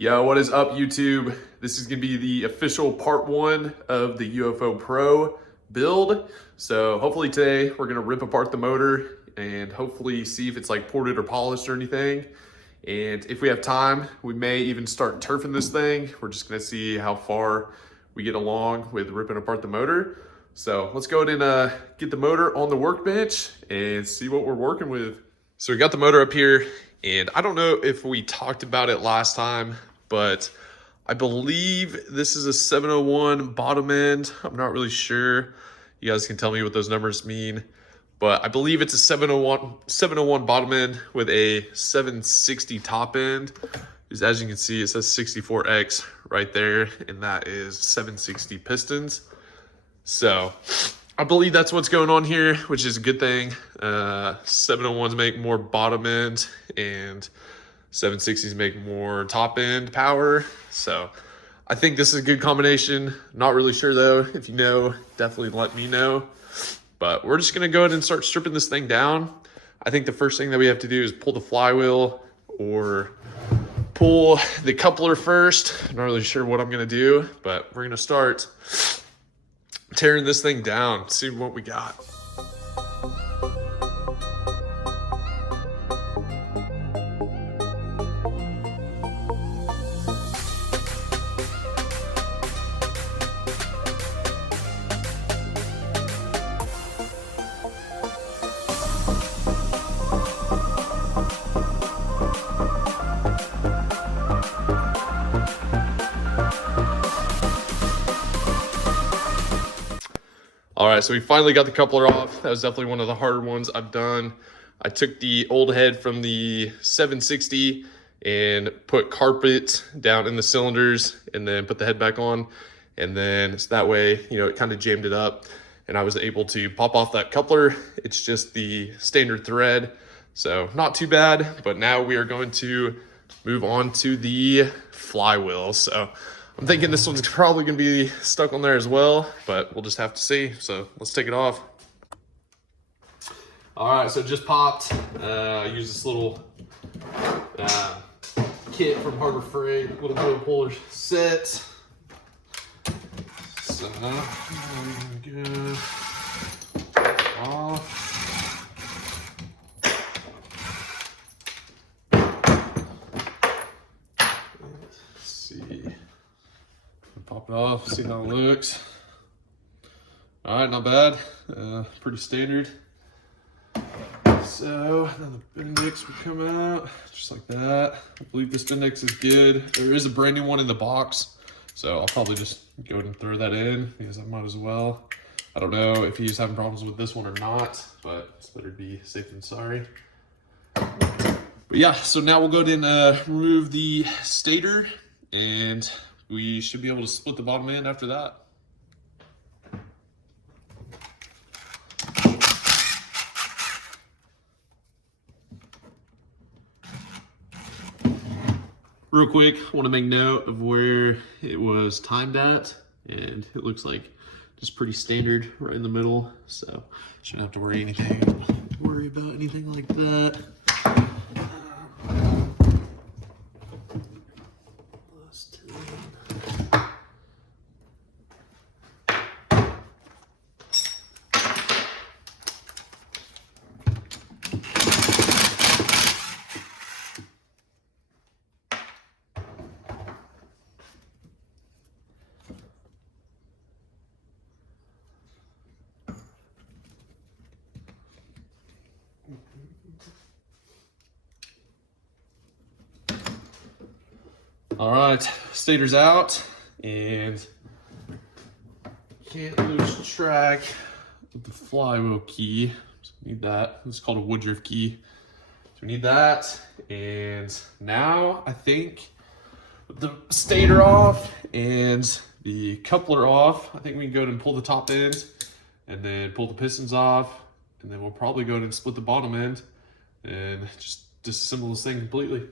Yo, what is up, YouTube? This is gonna be the official part one of the UFO Pro build. So hopefully today we're gonna rip apart the motor and hopefully see if it's like ported or polished or anything. And if we have time, we may even start turfing this thing. We're just gonna see how far we get along with ripping apart the motor. So let's go ahead and get the motor on the workbench and see what we're working with. So we got the motor up here, and I don't know if we talked about it last time, but I believe this is a 701 bottom end. I'm not really sure. You guys can tell me what those numbers mean, but I believe it's a 701 bottom end with a 760 top end. Because as you can see, it says 64X right there, and that is 760 pistons. So I believe that's what's going on here, which is a good thing. 701s make more bottom end and 760s make more top end power. So I think this is a good combination. Not really sure though. If you know, definitely let me know. But we're just gonna go ahead and start stripping this thing down. I think the first thing that we have to do is pull the flywheel or pull the coupler first. I'm not really sure what I'm gonna do, but we're gonna start tearing this thing down, see what we got. All right, so we finally got the coupler off. That was definitely one of the harder ones I've done. I took the old head from the 760 and put carpet down in the cylinders and then put the head back on. And then so that way, you know, it kind of jammed it up and I was able to pop off that coupler. It's just the standard thread, so not too bad. But now we are going to move on to the flywheel. So I'm thinking this one's probably gonna be stuck on there as well, but we'll just have to see. So let's take it off. All right, so it just popped. I used this little kit from Harbor Freight, little wheel puller set. So I'm gonna go off. Let's see. Pop it off, see how it looks. All right, not bad. Pretty standard. So now the Bendix will come out just like that. I believe this Bendix is good. There is a brand new one in the box, so I'll probably just go ahead and throw that in because I might as well. I don't know if he's having problems with this one or not, but it's better to be safe than sorry. But yeah, so now we'll go ahead and remove the stator, and we should be able to split the bottom end after that. Real quick, I want to make note of where it was timed at, and it looks like just pretty standard right in the middle, so shouldn't have to worry about anything like that. All right, stator's out, and can't lose track of the flywheel key. So we need that. It's called a Woodruff key. So we need that, and now I think with the stator off and the coupler off, I think we can go ahead and pull the top end, and then pull the pistons off, and then we'll probably go ahead and split the bottom end, and just disassemble this thing completely.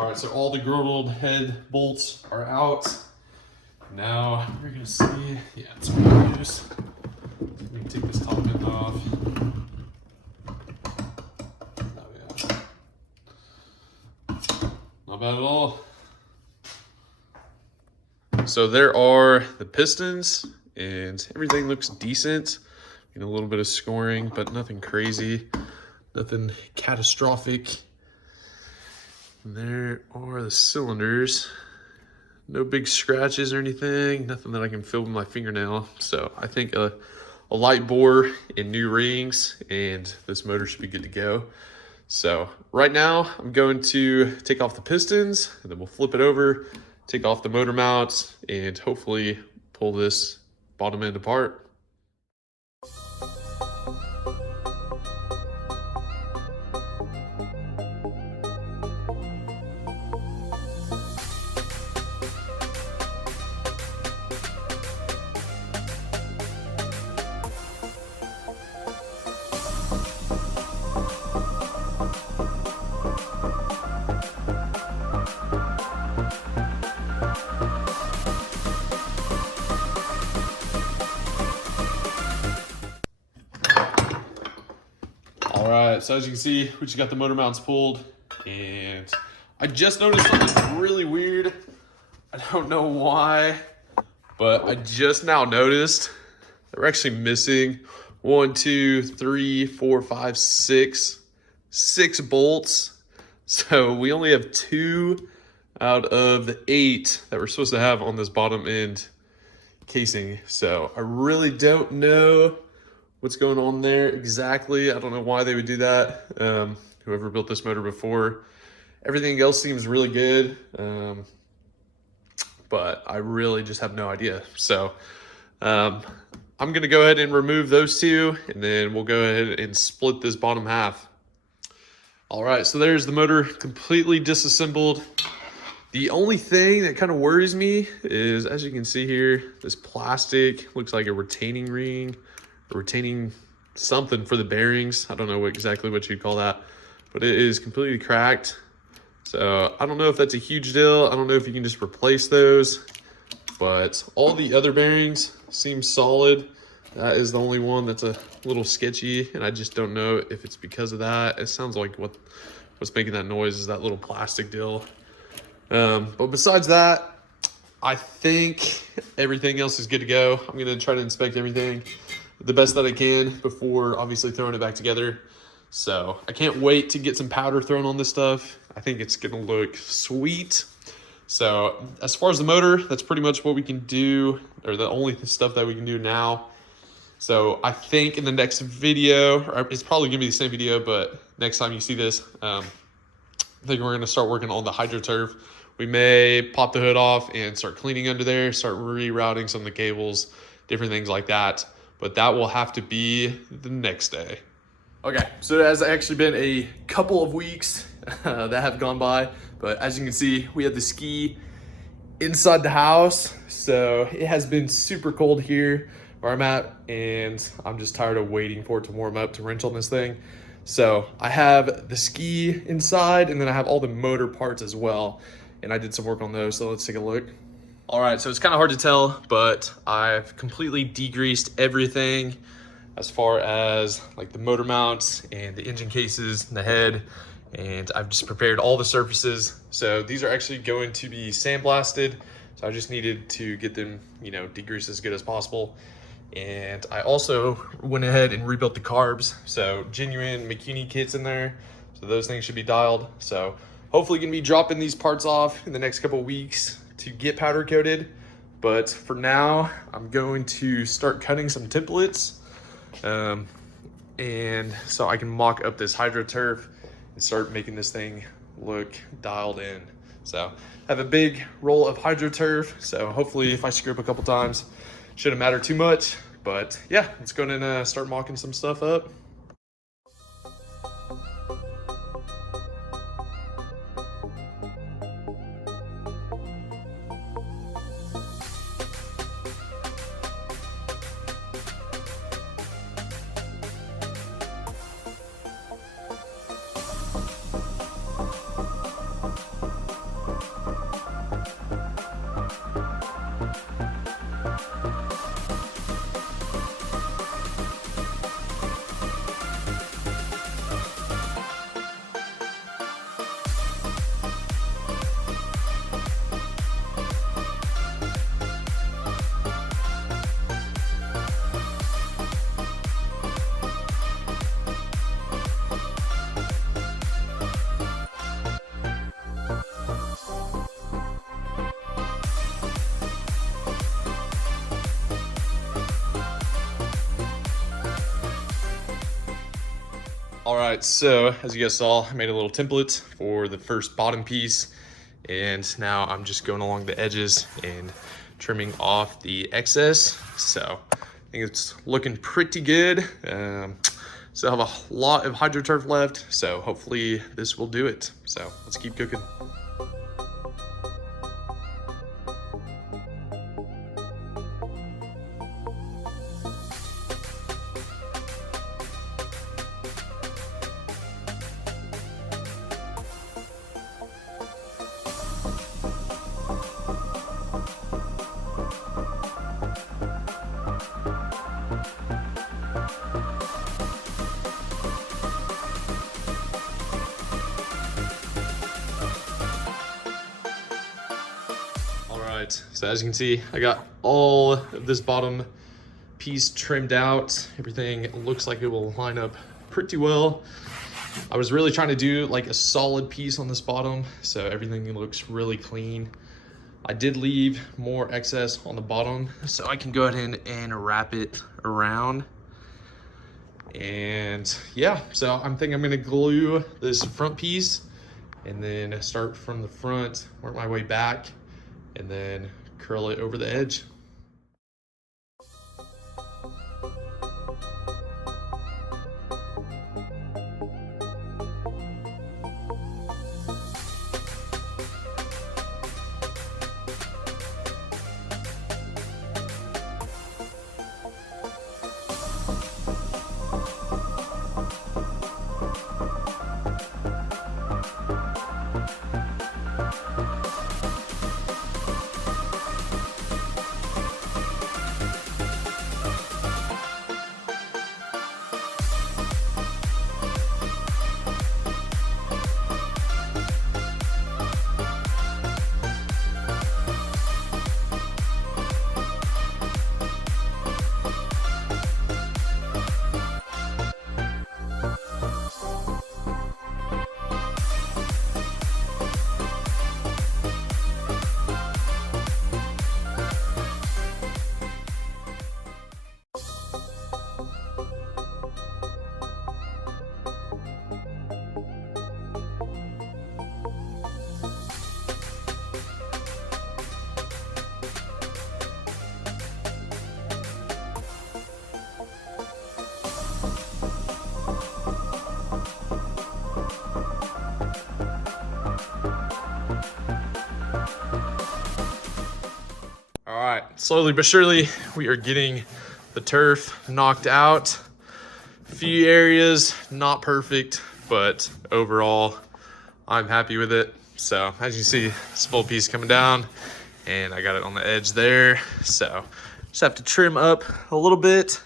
All right, so all the girdled head bolts are out. Now we're gonna see, yeah, it's pretty loose. Let me take this top end off. Oh yeah. Not bad at all. So there are the pistons and everything looks decent. You know, a little bit of scoring, but nothing crazy, nothing catastrophic. And there are the cylinders. No big scratches or anything, nothing that I can feel with my fingernail. So I think a light bore and new rings and this motor should be good to go. So right now I'm going to take off the pistons and then we'll flip it over, take off the motor mounts, and hopefully pull this bottom end apart. All right, so as you can see, we just got the motor mounts pulled, and I just noticed something really weird. I don't know why, but I just now noticed that we're actually missing 1, 2, 3, 4, 5, 6 bolts. So we only have 2 out of the 8 that we're supposed to have on this bottom end casing. So I really don't know what's going on there exactly. I don't know why they would do that. Whoever built this motor before, everything else seems really good. But I really just have no idea. So I'm gonna go ahead and remove those 2, and then we'll go ahead and split this bottom half. All right, so there's the motor completely disassembled. The only thing that kind of worries me is, as you can see here, this plastic looks like a retaining ring, retaining something for the bearings. I don't know exactly what you'd call that, but it is completely cracked. So I don't know if that's a huge deal. I don't know if you can just replace those, but all the other bearings seem solid. That is the only one that's a little sketchy, and I just don't know if it's because of that. It sounds like what's making that noise is that little plastic deal. But besides that, I think everything else is good to go. I'm gonna try to inspect everything the best that I can before obviously throwing it back together. So I can't wait to get some powder thrown on this stuff. I think it's gonna look sweet. So as far as the motor, that's pretty much what we can do, or the only stuff that we can do now. So I think in the next video, or it's probably gonna be the same video, but next time you see this, I think we're gonna start working on the HydroTurf. We may pop the hood off and start cleaning under there, start rerouting some of the cables, different things like that. But that will have to be the next day. Okay, so it has actually been a couple of weeks that have gone by, but as you can see, we have the ski inside the house. So it has been super cold here where I'm at, and I'm just tired of waiting for it to warm up to wrench on this thing. So I have the ski inside, and then I have all the motor parts as well. And I did some work on those, so let's take a look. All right, so it's kind of hard to tell, but I've completely degreased everything as far as like the motor mounts and the engine cases and the head, and I've just prepared all the surfaces. So these are actually going to be sandblasted, so I just needed to get them, you know, degreased as good as possible. And I also went ahead and rebuilt the carbs, so genuine McCuney kits in there, so those things should be dialed. So hopefully gonna be dropping these parts off in the next couple of weeks to get powder coated. But for now, I'm going to start cutting some templates. And so I can mock up this HydroTurf and start making this thing look dialed in. So I have a big roll of HydroTurf. So hopefully if I screw up a couple times, shouldn't matter too much. But yeah, let's go and start mocking some stuff up. All right, so as you guys saw, I made a little template for the first bottom piece, and now I'm just going along the edges and trimming off the excess. So I think it's looking pretty good. Still have a lot of HydroTurf left, so hopefully this will do it. So let's keep cooking. So as you can see, I got all of this bottom piece trimmed out. Everything looks like it will line up pretty well. I was really trying to do like a solid piece on this bottom, so everything looks really clean. I did leave more excess on the bottom, so I can go ahead and wrap it around. And yeah, so I'm thinking I'm gonna glue this front piece and then start from the front, work my way back, and then curl it over the edge. All right, slowly but surely, we are getting the turf knocked out. A few areas, not perfect, but overall, I'm happy with it. So as you see, this full piece coming down, and I got it on the edge there. So just have to trim up a little bit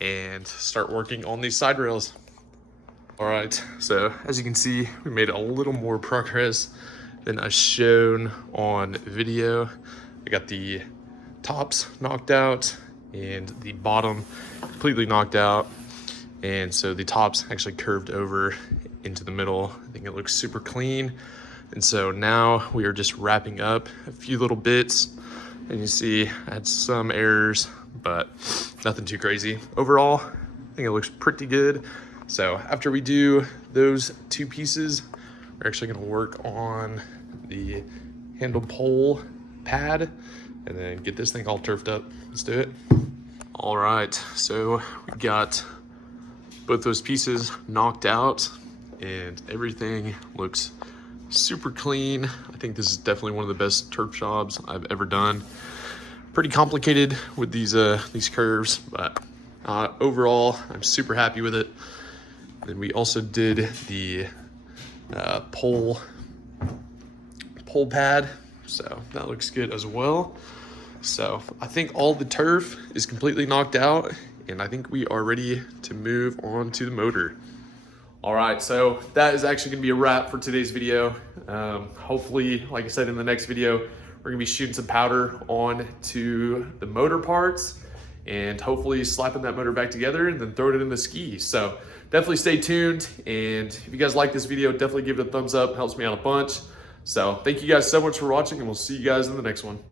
and start working on these side rails. All right, so as you can see, we made a little more progress than I shown on video. I got the tops knocked out and the bottom completely knocked out, and so the tops actually curved over into the middle. I think it looks super clean. And so now we are just wrapping up a few little bits, and you see I had some errors, but nothing too crazy. Overall, I think it looks pretty good. So after we do those two pieces, we're actually going to work on the handle pole pad and then get this thing all turfed up. Let's do it. All right, so we got both those pieces knocked out and everything looks super clean. I think this is definitely one of the best turf jobs I've ever done. Pretty complicated with these curves, but overall, I'm super happy with it. Then we also did the pole pad, so that looks good as well. So I think all the turf is completely knocked out, and I think we are ready to move on to the motor. All right, so that is actually gonna be a wrap for today's video. Hopefully, like I said, in the next video, we're gonna be shooting some powder on to the motor parts and hopefully slapping that motor back together and then throwing it in the ski. So definitely stay tuned. And if you guys like this video, definitely give it a thumbs up. Helps me out a bunch. So thank you guys so much for watching, and we'll see you guys in the next one.